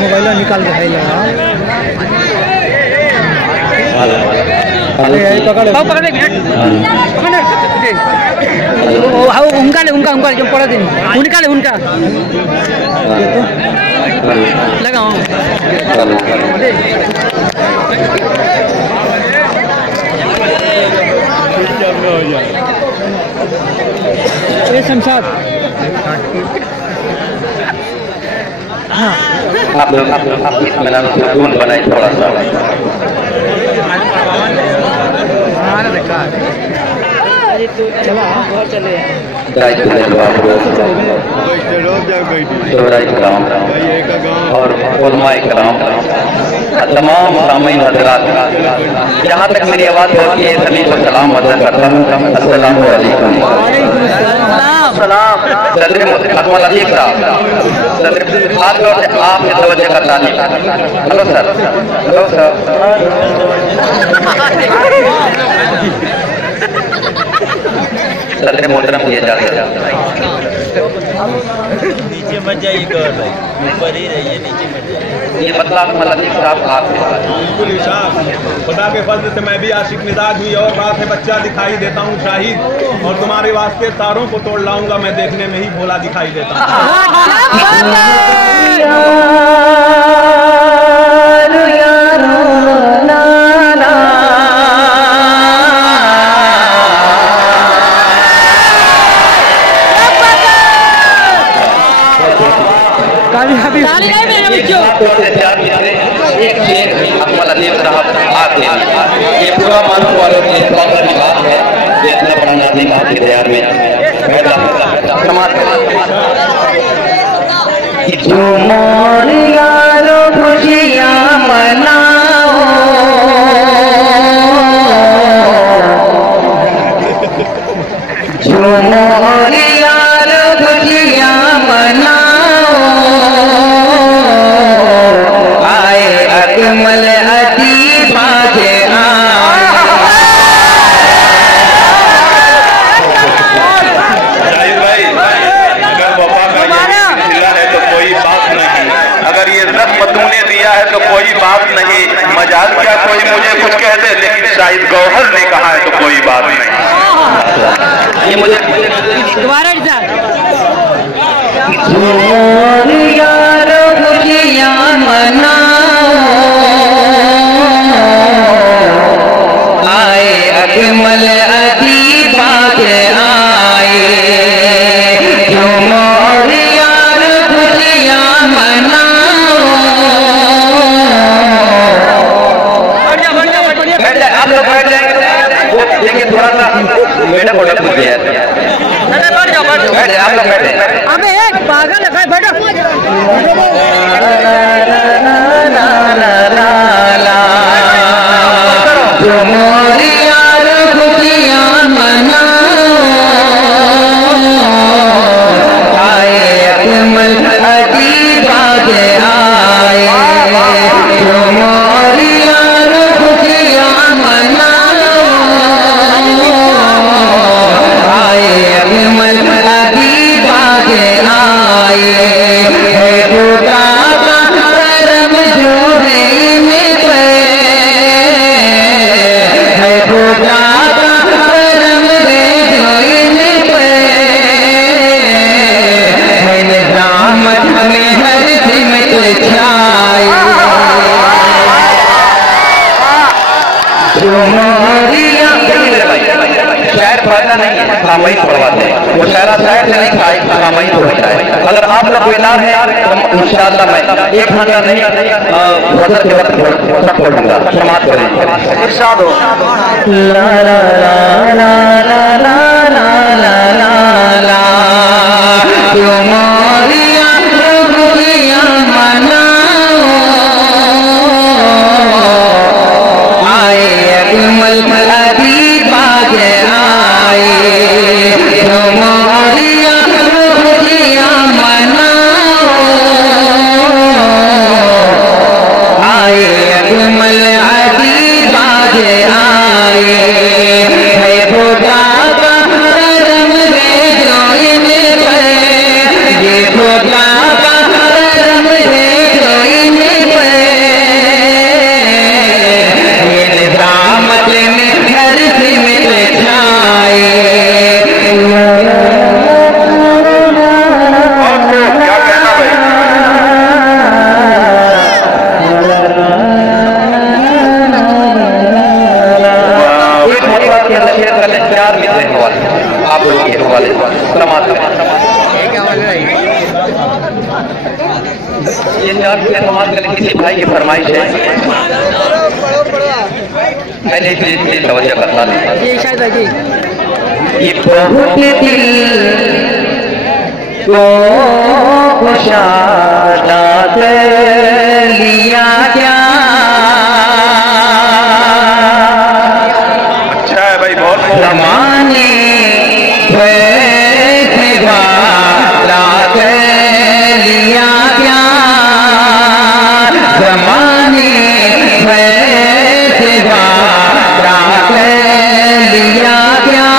Mobile निकाल के है उनका जो पड़ा दिन उनका लगा शमशाद आप लोग बनाए थोड़ा सा और तमाम सामीन हज़रात, जहाँ तक मेरी आवाज़ होती है सभी को सलाम अदा करता हूँ। अस्सलामु अलैकुम। सदर अकमल अतीक साहब, सदर खास तौर से आपने तवज्जो का तानी। Hello sir, hello sir. सदर मोहतरम किए जाते हैं। नीचे मत जाइएगा, ऊपर ही रहिए, नीचे मत जाइए। ये मतलब अकमल अतीक साहब आपके बिल्कुल इरशाद। खुदा के फजल से मैं भी आशिक मिजाज हुई और बात है बच्चा दिखाई देता हूँ शाहिद, और तुम्हारे वास्ते तारों को तोड़ लाऊंगा मैं, देखने में ही भोला दिखाई देता हूँ। अकमल अतीक साहब आपके ये पूरा मानव वालों के बात है, इतना बड़ा नाज़िम आपके दयार में जो मोर यारो खुशियाँ मनाओ, जो मोर यारो खुशियाँ मनाओ, आए अकमल अतीक बाजे तूने दिया है तो कोई बात नहीं, मजाल क्या कोई मुझे कुछ कह दे, लेकिन शायद गौहर ने कहा है तो कोई बात नहीं। ये मुझे दोबारा यारो खुशियाँ मनाओ, आए अकमल अतीक बाजे आए, जो मोर यारो खुशियाँ मनाओ। आप लोग बैठ जाएंगे, देखिए थोड़ा सा मेरा बोला पूछे यार, आप लोग बैठे। अबे एक पागल है, बैठो। जो मोर यारो खुशियाँ मनाओ, आए अकमल अतीक बाजे आए, जो मोर यारो खुशियाँ मनाओ, आए अकमल अतीक बाजे आए। है खुदा का करम जो है में पे, है खुदा का करम है जो में पे, है निजामत में हर सिमत छाए, जो मोरिया शायर पढ़ना नहीं है, खामई पढ़वाते हैं। वो शायरा शायर से नहीं खाए, खामई पढ़ता है। अगर आप लोग को इनाम है तो इंशाअल्लाह मैं 1 घंटा नहीं वज़न के वक्त खोल दूंगा, समाप्त करेंगे। इरशाद हो। ला ला ला ला ला ला ला ला ला, जो मोरिया खुशियाँ मनाओ, आए अकमल अतीक बाजे आए, जो मोरिया खुशियाँ मनाओ, आए अकमल अतीक बाजे से शेयर कर लें। 4 मित्र हैं हवाले, आप लोगों के हवाले समाज ये 4 मित्र समाज का किसी भाई की फरमाइश है, मैंने इसलिए तवज्जो करता हूं। जी शायद है जी। ये बहुत दिल को खुशादा कर लिया क्या, अच्छा है भाई, बहुत जमाने से वादा कर लिया क्या, जमाने से वादा कर लिया क्या,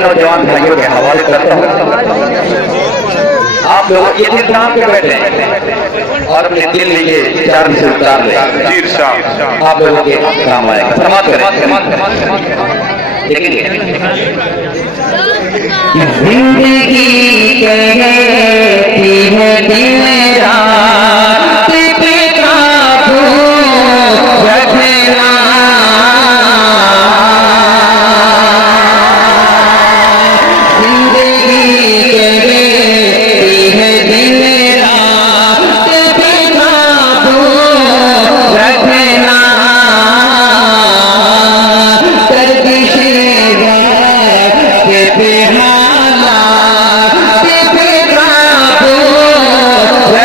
नौजवान भाइयों के हवाले करता हूँ। आप लोग ये इंतजाम पे बैठे हैं और अपने दिल में ये 4 से उतार ले, आप लोगों के काम आएगा। समाज देखेंगे जिंदगी कहती है दिन रात पे काबू रखना, जिंदगी कहती है दिन रात पे काबू रखना, गर्दिशे बात पे हालात पे काबू रखना,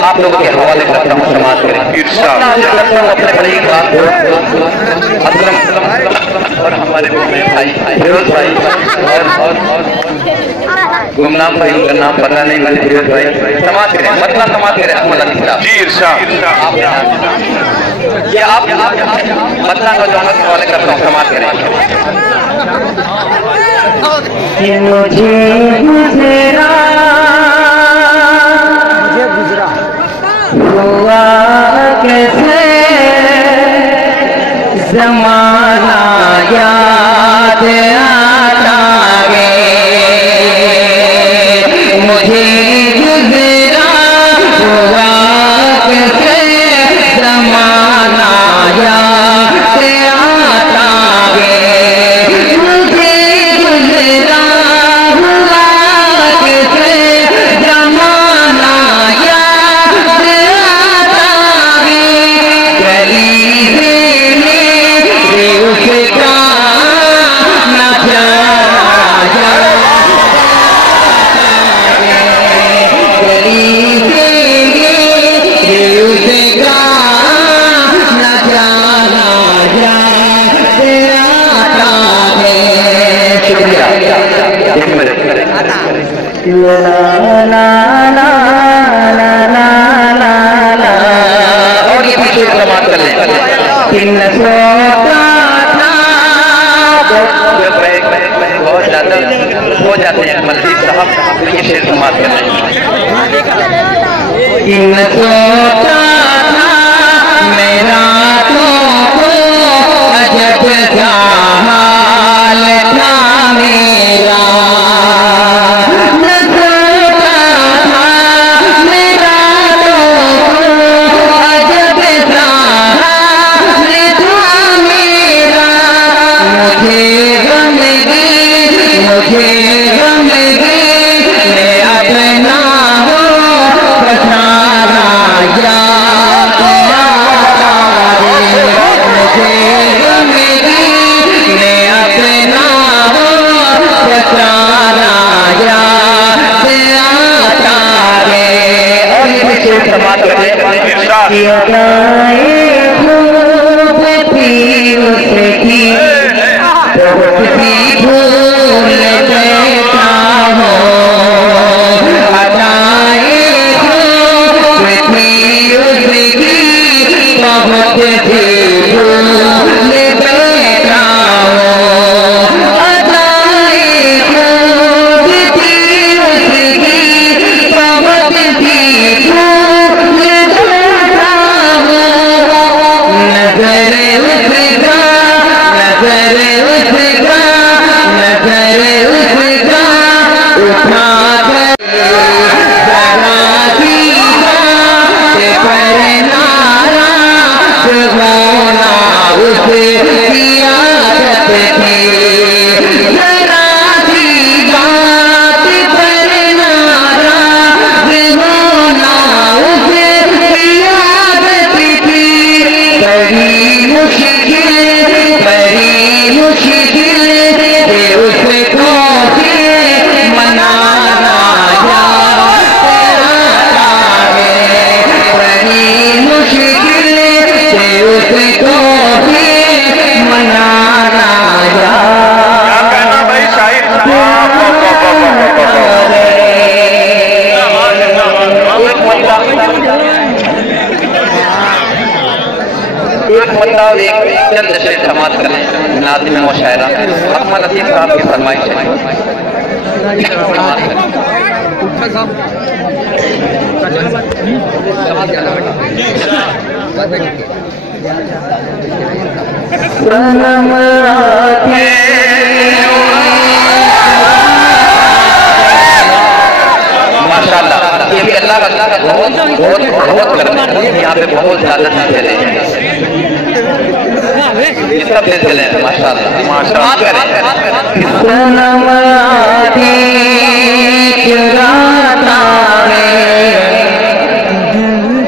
आप लोगों के हवाले करता हूँ। समाज करें अपने बड़ी बात और हमारे भाई फिरोज भाई और गुमनाम भाई, उनका नाम पता नहीं मुझे, फिरोज भाई समाज करें, मतलब समाज करें अहमद जी इरशाद, ये आप मतलब नौजवानों के हवाले करता हूँ। समाज करें मुझे गुजरा हुआ कैसे ज़माना याद आता गे मुझे गुजरा हुआ कैसे ज़माना याद आता गे मुझे गुजरा हुआ कैसे ज़माना याद आता गे गली से मेरे उसका न प्यारा गली से मेरे उसका न प्यारा आता है। शुक्रिया। ला ला ला ला ला ला ला और ये पीछे समाप्त कर लें। दिन सोता था बहुत ज्यादा हो जाते हैं मलदीप साहब, तो ये शेर समाप्त कर लें। दिन सोता था मेरा तो अजब सा हाल था मेरा न सोता था मेरा तो अजब सा हाल था मेरा मुझे गम दी मैं अपना हो पछाना याद आता गे मुझे गम दी मैं अपना हो पछाना याद आता गे। और ये पीछे समाप्त कर लें। खूब थी उसकी बहुत सी भूल देता हो अदाए खूब थी उसकी बहुत सी भूल देता हो अदाए खूब थी उसकी बहुत सी भूल देता हो नजर उसका उठा कर जरा की बात पर नाराज होना उसकी आदत थी जरा की बात पर नाराज होना उसकी आदत थी। बड़ी मुश्किल से उसको मनाना आता है बड़ी मुश्किल से उसको मनाना क्या कहना भाई शाहिद? एक मुद्दा और एक चंद शेर समाप्त कर लें। नाज़िम मुशायरा अहमद लतीफ साहब की फरमाइश है। सनम माशाल्लाह, ये भी अल्लाह का बहुत करम है। यहाँ पे बहुत ज्यादा सिलसिले हैं, ये सब सिलसिले हैं माशाल्लाह। सनम आती चुराता है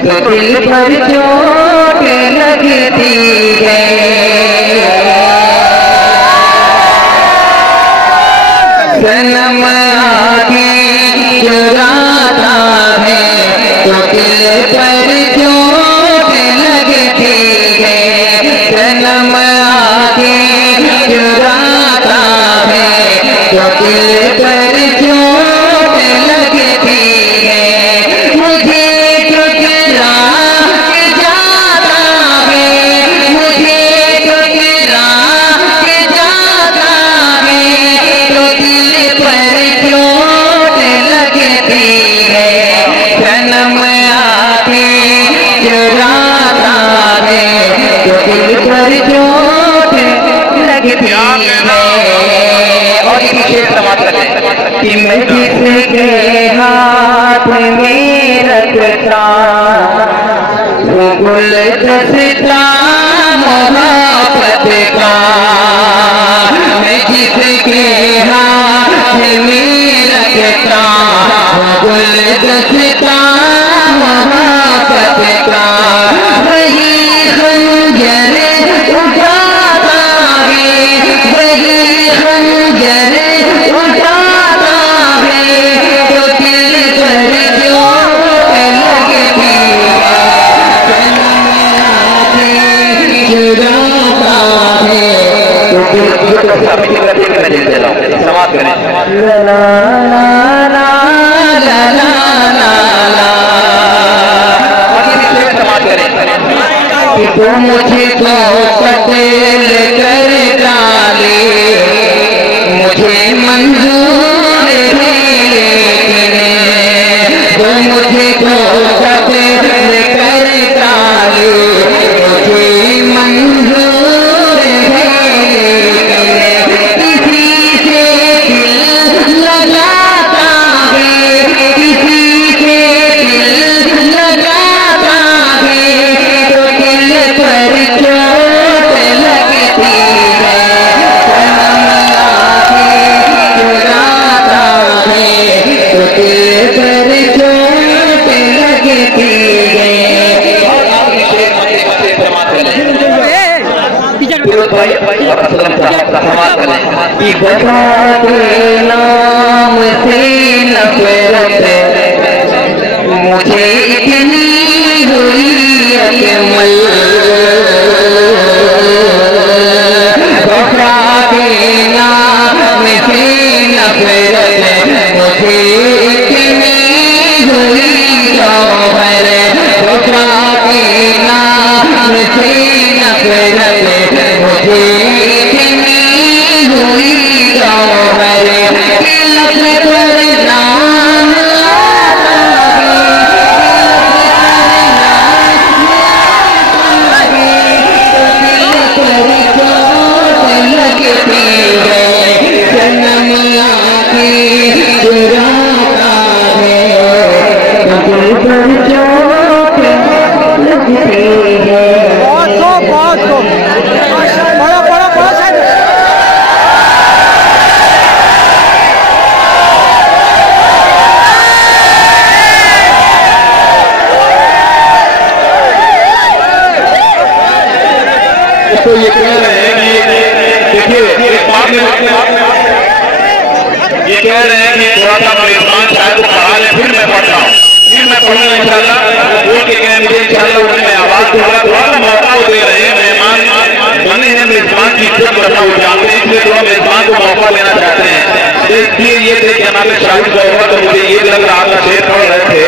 तो दिल पर चोट लगती है सनम आती चुराता है तो दिल पर चोट लगती है सनम आती चुराता है तो दिल पर चोट लगती है मुझे ठुकरा के जाता है मुझे ठुकरा के जाता है तो दिल पर शेर समाप्त करें कि मैं जिसके हाथ में रखता वो गुलदस्ता मोहब्बत का, मैं जिसके हाथ में रखता वो गुलदस्ता मोहब्बत का, वही खंजर उठाता है, वही खंजर उठाता है, तो दिल पर चोट लगती चुराता है, समाप्त करें। ला ला ला ला ला समाप्त करें। कि तू मुझे तो कत्ल कर डाले, मुझे मंजूर है लेकिन तू मुझे तो कत्ल कर डाले, मुझे मंजूर है लेकिन किसी से दिल लगाता है, किसी से दिल लगाता है, तो दिल पर चोट लगती है, सनम आके चुराता है, तो दिल पर चोट लगती है। कि बता के नाम से नफरत मुझे इतनी हुई अकमल, बता के नाम से नफरत मुझे इतनी हुई गौहर, बता के नाम से नफरत मुझे इतनी हुई गौहर, तिलक पर नाम लगती है, जन्म आके चुराता है, दिल पर चोट लगती है। तो ये कह रहे हैं कि देखिए ये कह रहे हैं कि थोड़ा सा मेहमान शायद वो पढ़ा ले, फिर मैं पढ़ता हूँ, फिर मैं पढ़ूंगा इंशाल्लाह। बोल के गए मुझे इंशाल्लाह उन्होंने आवाज दूंगा, थोड़ा सा मौका दे रहे हैं, मेहमान बने हैं, मेजबान की इज्जत करना हो जानते हैं, इसलिए थोड़ा मेजबान को मौका लेना चाहते हैं। इसलिए ये थे कि हमारे शाहिद गौहर, तो मुझे ये लग रहा था शेर पढ़ रहे थे